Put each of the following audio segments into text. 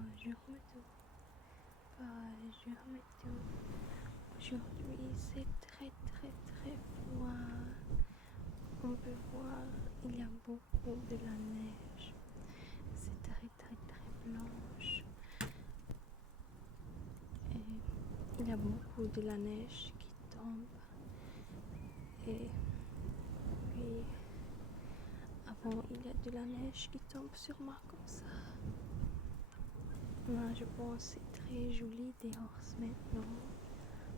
Bonjour météo. Aujourd'hui c'est très froid. On peut voir il y a beaucoup de la neige. C'est très blanche. Et il y a beaucoup de la neige qui tombe. Et puis avant il y a de la neige qui tombe sur moi comme ça. Moi je pense que c'est très joli dehors maintenant.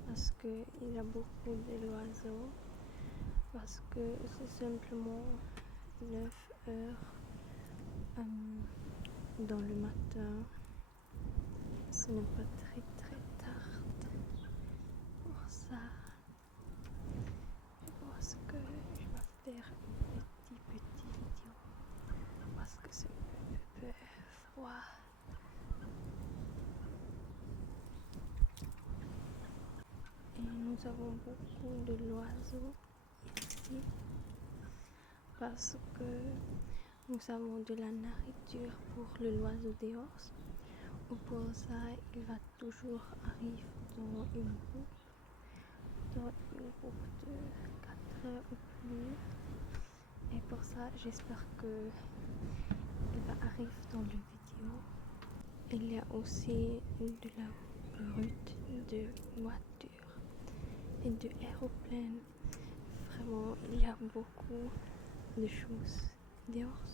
Parce qu'il y a beaucoup d'oiseaux, parce que c'est simplement 9 heures dans le matin. Ce n'est pas très tard pour ça. Je pense que je vais faire une petite vidéo parce que c'est un peu froid. Et nous avons beaucoup d'oiseaux ici parce que nous avons de la nourriture pour l'oiseau dehors. Ou pour ça, il va toujours arriver dans une groupe de 4 heures ou plus. Et pour ça, j'espère que il va arriver dans la vidéo. Il y a aussi de la route de voitures et d'aéroplanes. Vraiment, il y a beaucoup de choses dehors.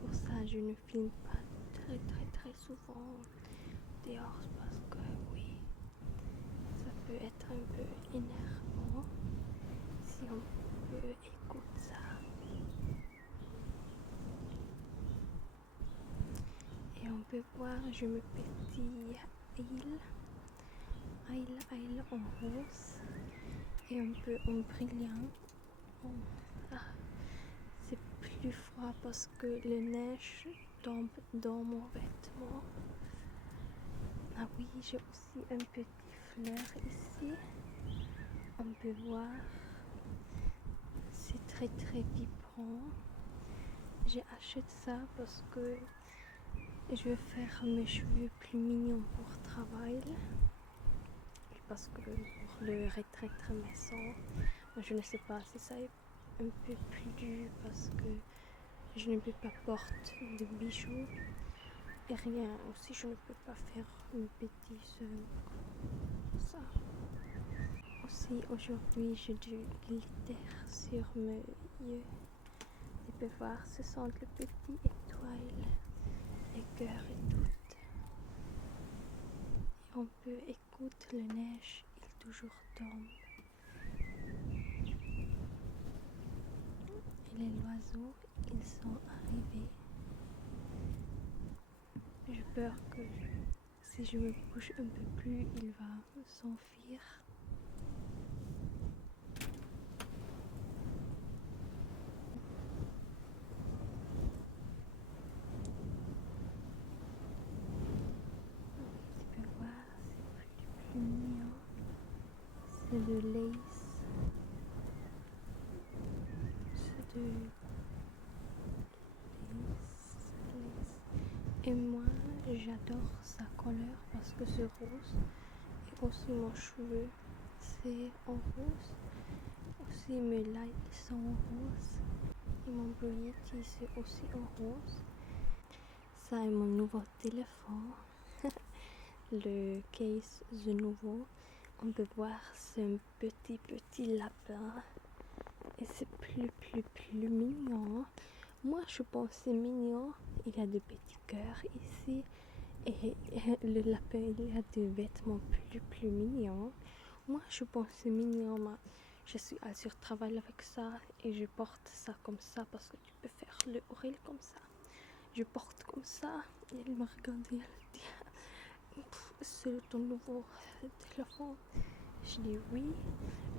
Pour ça, je ne filme pas très souvent dehors parce que oui, ça peut être un peu énervant si on peut écouter ça. Et on peut voir, je me petit île en rose et un peu en brillant. C'est plus froid parce que la neige tombe dans mon vêtement. Ah oui, j'ai aussi un petit fleur ici. On peut voir, c'est très vibrant. J'ai acheté ça parce que je vais faire mes cheveux plus mignons pour travail. Et parce que pour le retraite maison, je ne sais pas si ça est un peu plus dur parce que je ne peux pas porter de bijoux et rien. Aussi, je ne peux pas faire une petite comme ça. Aussi, aujourd'hui, j'ai du glitter sur mes yeux. Tu peux voir, ce sont les petites étoiles, les cœurs et tout. Et on peut écouter la neige, il toujours tombe. Et les oiseaux, ils sont arrivés. J'ai peur que si je me bouge un peu plus, il va s'enfuir. Tu peux voir, c'est plus mignon. C'est de lace. C'est de lace. Et moi, j'adore sa couleur parce que c'est rose. Et aussi mon cheveu, c'est en rose. Aussi mes lights sont en rose. Et mon bouillie, c'est aussi en rose. Ça est mon nouveau téléphone. Le case de nouveau. On peut voir, c'est un petit lapin. Et c'est plus mignon. Moi, je pense que c'est mignon. Il y a des petits cœurs ici. Et le lapin, il a des vêtements plus mignons. Moi, je pense que c'est mignon. Mais je suis assise sur travail avec ça. Et je porte ça comme ça parce que tu peux faire le oreille comme ça. Je porte comme ça. Et il me regarde et elle dit, c'est ton nouveau téléphone. Je dis oui.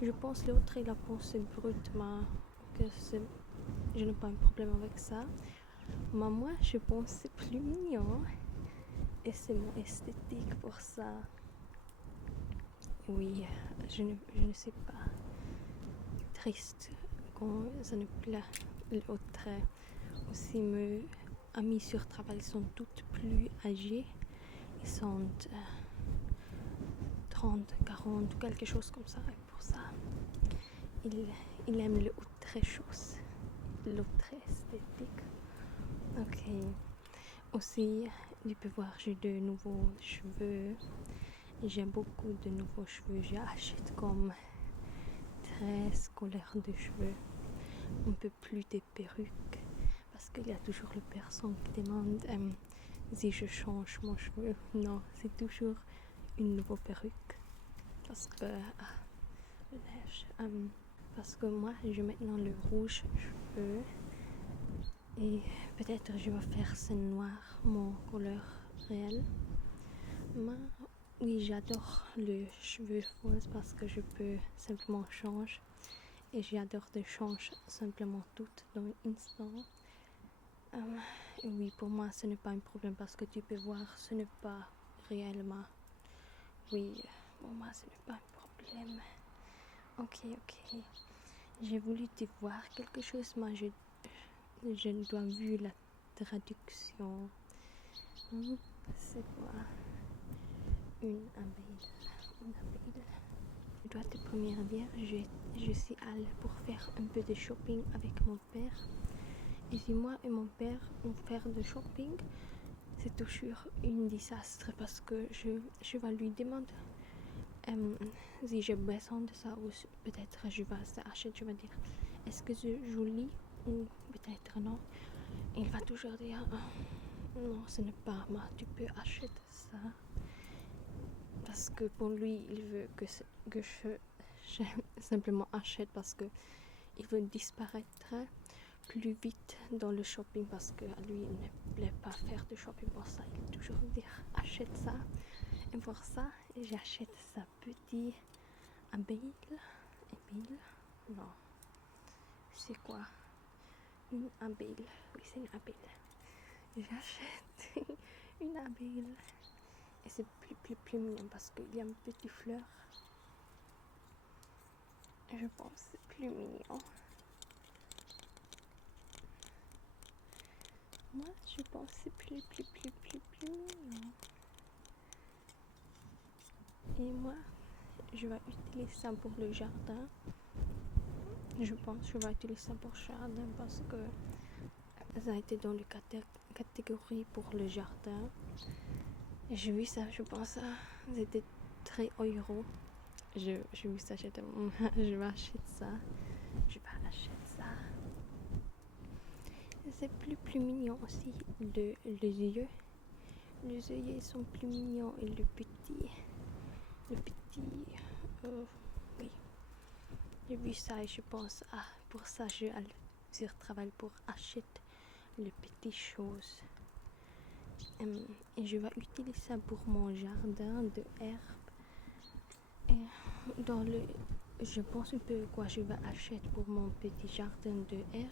Je pense l'autre il a pensé brut, mais que je n'ai pas un problème avec ça. Mais moi je pense que c'est plus mignon et c'est mon esthétique pour ça. Oui, je ne sais pas. Triste quand ça ne plaît l'autre. Aussi mes amis sur travail sont toutes plus âgées 60, 30, 40, quelque chose comme ça. Et pour ça, il aime l'autre chose, l'autre esthétique. Ok. Aussi, tu peux voir, j'ai de nouveaux cheveux. J'ai beaucoup de nouveaux cheveux. J'achète comme 13 couleurs de cheveux. Un peu plus des perruques. Parce qu'il y a toujours les personnes qui demandent si je change mon cheveu. Non, c'est toujours une nouvelle perruque. Parce que parce que moi, j'ai maintenant le rouge cheveux. Et peut-être je vais faire ce noir, mon couleur réelle. Moi, oui, j'adore les cheveux roses parce que je peux simplement changer. Et j'adore de changer simplement tout dans l'instant. Oui, pour moi, ce n'est pas un problème parce que tu peux voir, ce n'est pas réellement. Oui, pour moi, ce n'est pas un problème. Ok. J'ai voulu te voir quelque chose, mais je dois vu la traduction. C'est quoi? Une abeille. Je dois te première dire, je suis allée pour faire un peu de shopping avec mon père. Et si moi et mon père on fait de shopping, c'est toujours un désastre parce que je vais lui demander si j'ai besoin de ça ou peut-être je vais acheter. Je vais dire est-ce que c'est joli ou peut-être non. Et il va toujours dire non, ce n'est pas moi, tu peux acheter ça. Parce que pour lui, il veut que je simplement achète parce que il veut disparaître plus vite dans le shopping parce que à lui, il ne plaît pas faire de shopping pour ça. Il veut toujours dire achète ça. Et pour ça, j'achète sa petite abeille. Non. C'est quoi? Une abeille. Oui, c'est une abeille. J'achète une abeille. Et c'est plus mignon parce qu'il y a une petite fleur. Je pense que c'est plus mignon. Moi, je pense que c'est plus mignon. Et moi, je vais utiliser ça pour le jardin. Je pense que je vais utiliser ça pour le jardin parce que ça a été dans la catégorie pour le jardin. Et j'ai vu ça, je pense que c'était 3 €. J'ai vu ça, je vais acheter ça. C'est plus mignon aussi, les yeux. Les yeux sont plus mignons et le petit, oui. J'ai vu ça et je pense, pour ça je vais sur travail pour acheter les petites choses. Et je vais utiliser ça pour mon jardin de herbes. Et je pense un peu quoi je vais acheter pour mon petit jardin de herbes.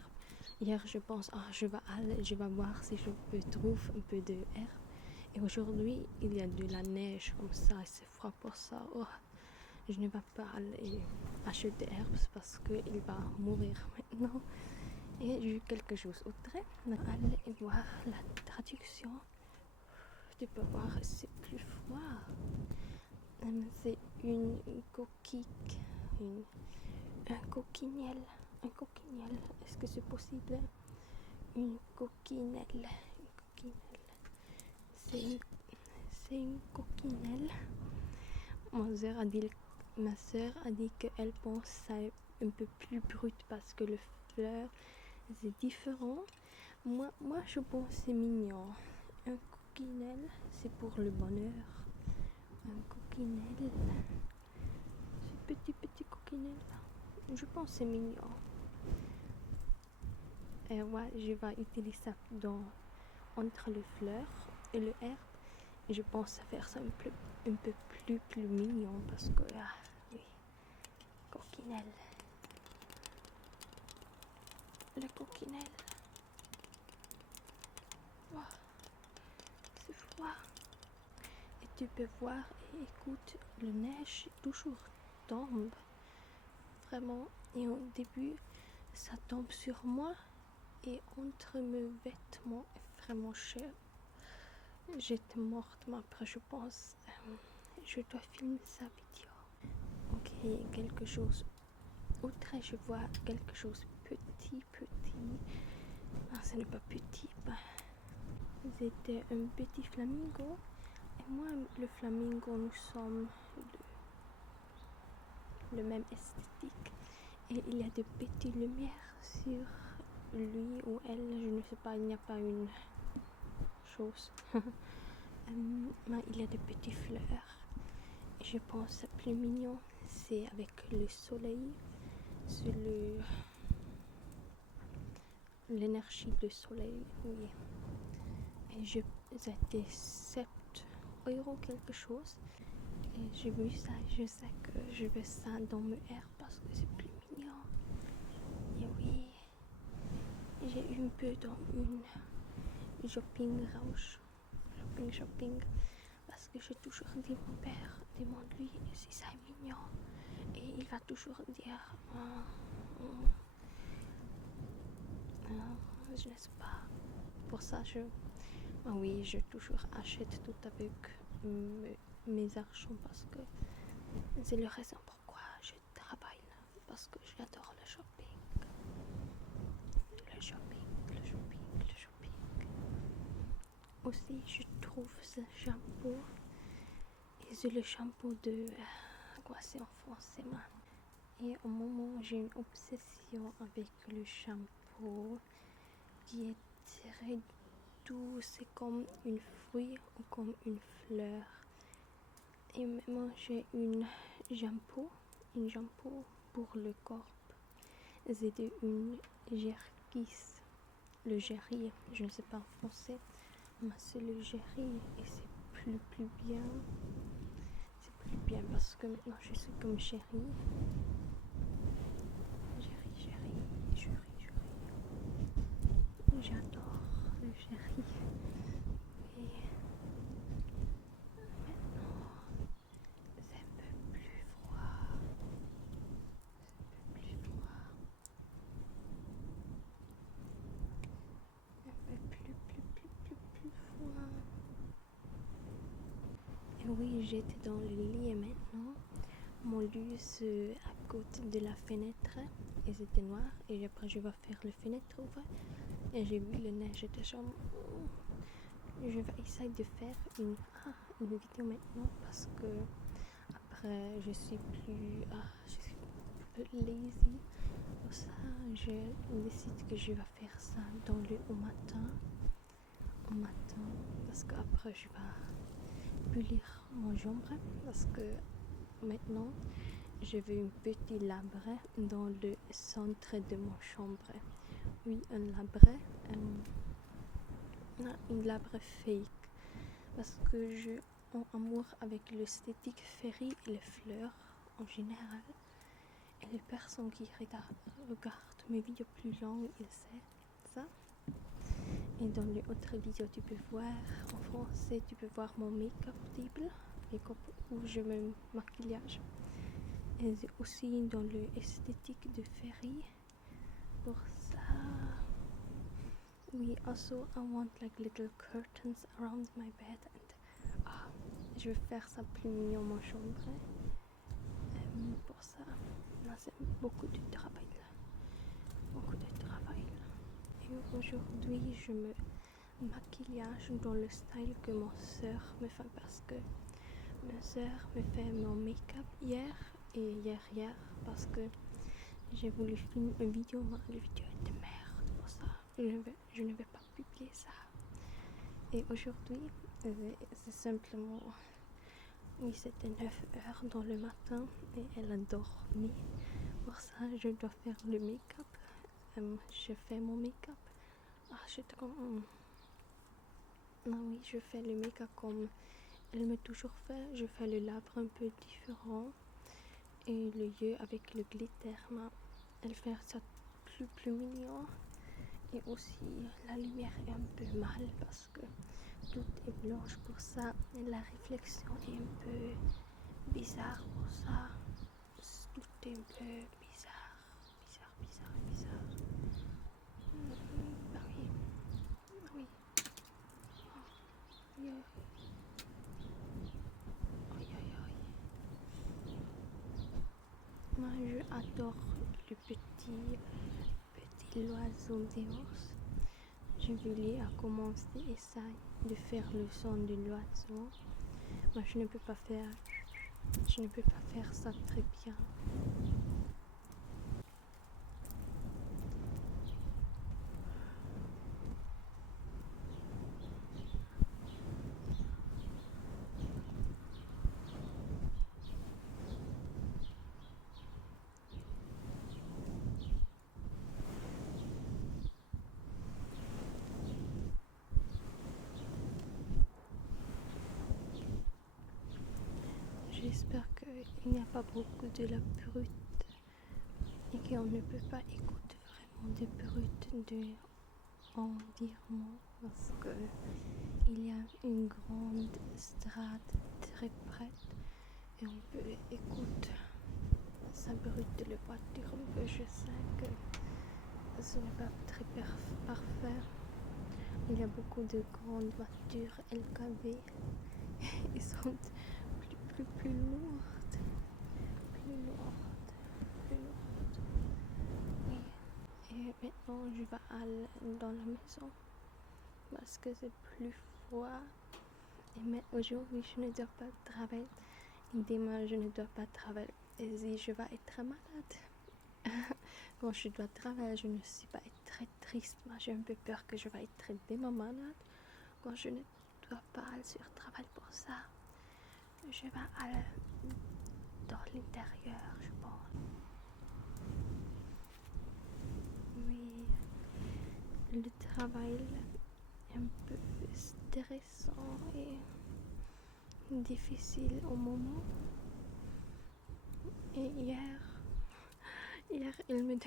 Hier, je pense, je vais voir si je peux trouver un peu de herbe. Et aujourd'hui, il y a de la neige comme ça, et c'est froid pour ça. Oh, je ne vais pas aller acheter des herbes parce qu'il va mourir maintenant. Et j'ai quelque chose autre. Allez voir la traduction. Tu peux voir, c'est plus froid. C'est une coquille, un coquinelle. Est-ce que c'est possible? Une coquinelle. C'est une coquinelle. Ma soeur a dit qu'elle pense que ça est un peu plus brut parce que le fleur c'est différent. Moi je pense que c'est mignon. Un coquinelle, c'est pour le bonheur. Un coquinelle. Ce petit coquinelle. Je pense que c'est mignon. Et ouais, je vais utiliser ça entre les fleurs et le herbe. Et je pense faire ça un peu plus mignon parce que oui, coquinelle. Le coquinelle. Oh, c'est froid. Et tu peux voir et écoute, le neige toujours tombe. Vraiment. Et au début, ça tombe sur moi et entre mes vêtements est vraiment cher. j'étais morte, mais après je pense, je dois filmer sa vidéo. Ok, quelque chose autre, je vois quelque chose petit. Ah, ce n'est pas petit, bah. C'était un petit flamingo. Et moi, le flamingo, nous sommes le même esthétique. Et il y a de petites lumières sur lui ou elle, je ne sais pas, il n'y a pas une chose. Mais il y a de petites fleurs. Et je pense que c'est plus mignon, c'est avec le soleil, sur l'énergie du soleil, oui. Et c'était 7 € quelque chose. Et j'ai vu ça, je sais que je veux ça dans mes airs parce que c'est plus mignon. Et oui, j'ai un peu dans une shopping rouge, shopping, parce que j'ai toujours dit mon père, demande-lui si ça est mignon. Et il va toujours dire, je ne sais pas. Pour ça, oui, je toujours achète tout avec mes argent parce que c'est la raison pourquoi je travaille là. Parce que j'adore le shopping. Le shopping. Aussi, je trouve ce shampoo. Et c'est le shampoo de... quoi c'est en français, man. Et au moment, j'ai une obsession avec le shampoo qui est très doux. C'est comme une fruit ou comme une fleur. Et maintenant, j'ai une shampoo pour le corps. C'est une Jerkis. Le Jerry, je ne sais pas en français, mais c'est le Jerry et c'est plus bien. C'est plus bien parce que maintenant je suis comme chérie. J'adore le Jerry. Et maintenant, c'est un peu plus froid. Un peu plus froid. Et oui, j'étais dans le lit et maintenant, mon lit c'est à côté de la fenêtre et c'était noir. Et après, je vais faire la fenêtre ouverte. Et j'ai vu le neige de chambre. Je vais essayer de faire une vidéo maintenant parce que après je suis un peu lazy. Pour ça, je décide que je vais faire ça au matin. Parce qu'après je vais polir mon chambre parce que maintenant je veux un petit labre dans le centre de mon chambre. Oui, un labre. Une labre fake parce que je en amour avec l'esthétique fairy et les fleurs en général. Et les personnes qui regardent mes vidéos plus longues, ils savent ça. Et dans les autres vidéos, tu peux voir en français, tu peux voir mon make-up table, make-up où je me maquillage. Et aussi dans l'esthétique de fairy. Pour ça. We also I want like little curtains around my bed and je vais faire ça plus mignon mon chambre. Pour ça, là c'est beaucoup de travail. Et aujourd'hui je me maquillage dans le style que mon soeur me fait parce que ma soeur me fait mon make-up hier et hier parce que j'ai voulu filmer une vidéo mais la vidéo est de merde pour ça. Je ne vais pas publier ça. Et aujourd'hui, c'est simplement... Oui, c'était 9 h dans le matin et elle a dormi. Pour ça, je dois faire le make-up. Je fais mon make-up. J'étais comme... Non, oui, je fais le make-up comme elle m'a toujours fait. Je fais le labre un peu différent. Et le yeux avec le glitter. Mais elle fait ça plus mignon. Et aussi, la lumière est un peu mal parce que tout est blanche pour ça. Et la réflexion est un peu bizarre pour ça. Tout est un peu bizarre. Bah oui. adore le petit oiseau dehors. Je voulais commencer et ça de faire le son de l'oiseau. Moi, je ne peux pas faire ça très bien. J'espère qu'il n'y a pas beaucoup de la brute et qu'on ne peut pas écouter vraiment des brutes de environnement parce qu'il y a une grande strate très près et on peut écouter ça brute de la voiture. Mais je sais que ce n'est pas très parfait. Il y a beaucoup de grandes voitures LKW. Ils sont plus lourdes. Oui. Et maintenant, je vais aller dans la maison parce que c'est plus froid. Mais aujourd'hui, je ne dois pas travailler. Et demain, je ne dois pas travailler. Et si je vais être malade, quand je dois travailler, je ne suis pas très triste. Moi, j'ai un peu peur que je vais être demain malade. Quand je ne dois pas aller sur le travail pour ça, je vais aller dans l'intérieur, je pense. Oui, le travail est un peu stressant et difficile au moment. Et hier il me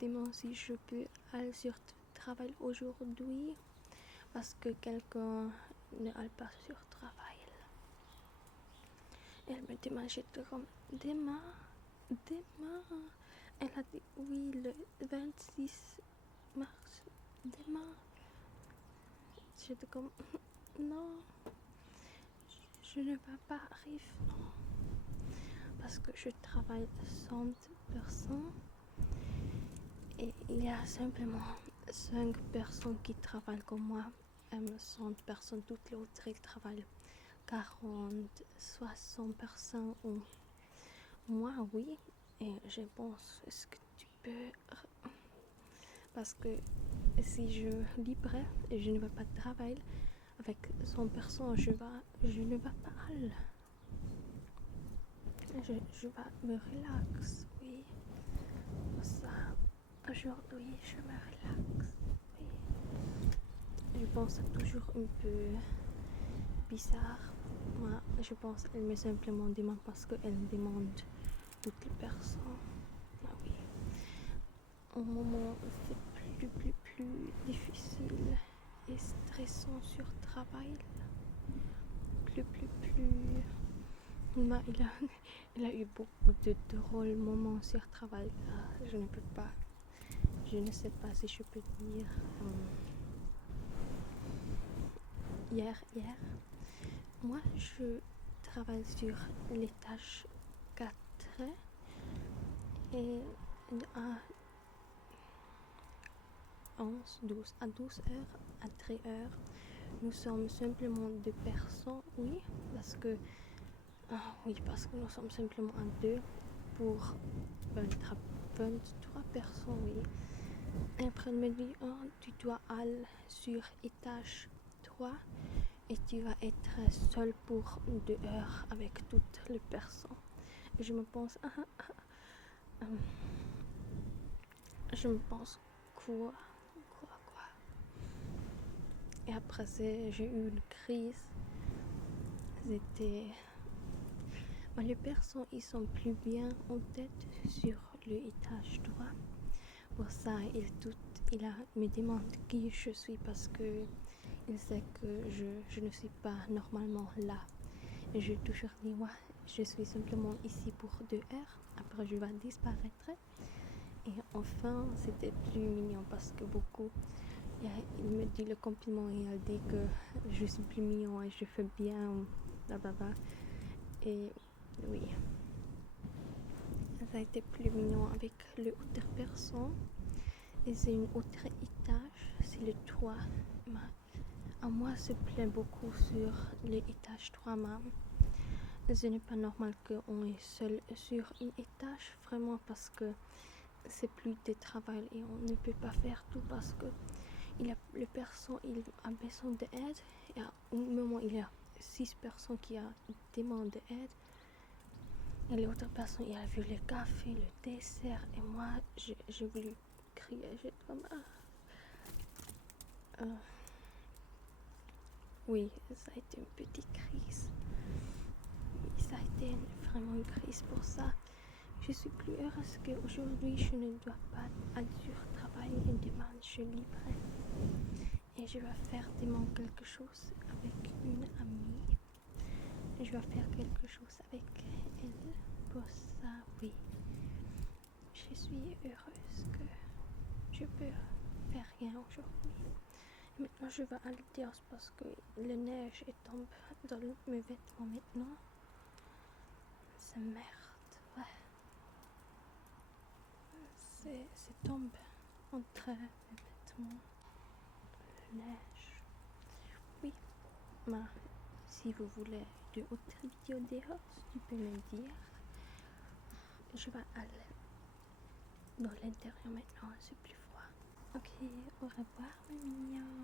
demande si je peux aller sur le travail aujourd'hui parce que quelqu'un ne allait pas sur le travail. Elle me demande, j'étais comme demain. Elle a dit oui, le 26 mars, demain. J'étais comme non, je ne vais pas arriver, non. Parce que je travaille 100% et il y a simplement 5 personnes qui travaillent comme moi. 100 personnes, toutes les autres ils travaillent 40, 60%. Ou moi, oui. Et je pense, est-ce que tu peux... Parce que si je libre et je ne vais pas travailler avec 100 personnes, je ne vais pas aller. Je vais me relaxer, oui. Pour ça, aujourd'hui, je me relaxe, oui. Je pense toujours un peu bizarre. Moi, je pense qu'elle me simplement demande parce qu'elle demande toutes les personnes. Ah oui. Au moment, c'est plus difficile et stressant sur le travail. Plus. Mais il a eu beaucoup de drôles moments sur le travail. Je ne sais pas si je peux dire. Hier, moi je travaille sur l'étage 4 et à 12 heures, à 3 heures, nous sommes simplement 2 personnes, oui, parce que nous sommes simplement à 2 pour 23 personnes, oui. Et après, elle me dit, tu dois aller sur étage 3 et tu vas être seule pour 2 heures avec toutes les personnes. Et je me pense, quoi. Et après, j'ai eu une crise. Mais les personnes, ils sont plus bien en tête sur l'étage 3. Pour ça, il me demande qui je suis parce que il sait que je ne suis pas normalement là. Et j'ai toujours dit, ouais, je suis simplement ici pour 2 heures. Après, je vais disparaître. Et enfin, c'était plus mignon parce que il me dit le compliment et il dit que je suis plus mignon et je fais bien, blablabla. Et oui. ça a été plus mignon avec le autre personne. Et c'est une autre étage, c'est le 3. À moi, je plains beaucoup sur l'étage 3 même. Ce n'est pas normal qu'on est seul sur un étage, vraiment, parce que c'est plus de travail et on ne peut pas faire tout parce que le personne il a besoin d'aide et à un moment il y a 6 personnes qui a demandé d'aide et l'autre personne il a vu le café, le dessert et moi j'ai voulu crier, j'ai comme oui, ça a été une petite crise. Ça a été vraiment une crise pour ça. Je suis plus heureuse qu'aujourd'hui je ne dois pas à dur travailler et demain je suis libre. Et je vais faire demain quelque chose avec une amie. Je vais faire quelque chose avec elle. Pour ça, oui. Je suis heureuse que je peux faire rien aujourd'hui. Maintenant je vais à la terrasse parce que la neige tombe dans mes vêtements maintenant. C'est merde, ouais. C'est tombe entre mes vêtements, la neige. Oui, mais si vous voulez de autres vidéos dehors, tu peux me dire. Je vais aller dans l'intérieur maintenant, c'est plus froid. Ok, au revoir mes mignons.